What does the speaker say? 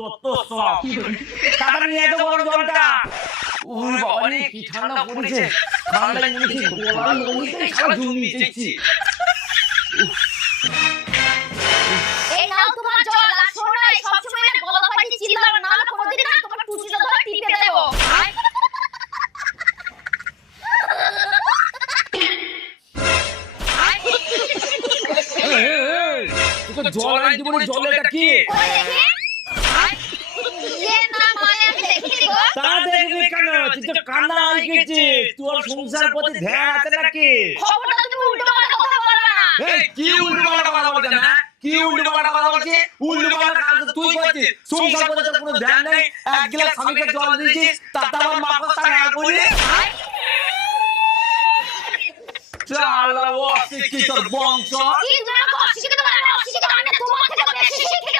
যত সব তাড়াতাড়ি নিয়ে এসো গরম জলটা। ওরে বাবা রে কি ঠান্ডা পড়েছে, ঠান্ডায় মনে হচ্ছে গলার মধ্যে সারা জমিয়ে যাচ্ছে। এই নাও তোমার জল। আর শোনো না, সব সময় না গলা ফাটিয়ে চিল্লাও না, নাহলে কোনোদিন না তোমার টুসিটা ধরে টিপে দেবো। তোকে জল আনি দিব না, জল এটা কি? ওই দেখে ইয়ে না মানে আমি দেখিনি গো। তা দেখবি কেন? তুই তো কান্না হয়ে গেছিস, তোর সংসার প্রতি ধ্যান আছে নাকি? খবরটা তুমি উল্টোপাল্টা কথা বলো না। এই কি উল্টোপাল্টা কথা বলছিস না? কি উল্টোপাল্টা কথা বলছিস? উল্টোপাল্টা কাজ তো তুই করছিস। সংসার প্রতি তোর কোনো ধ্যান নেই। এক গ্লাস স্বামীকে জল দিয়েছিস, তাতে আমার মা কথা না করি। চালা অশিক্ষিত বংশ। কি তুমি আমাকে অশিক্ষিত বলে? অশিক্ষিত মানে তোমার থেকে বেশি শিক্ষিত।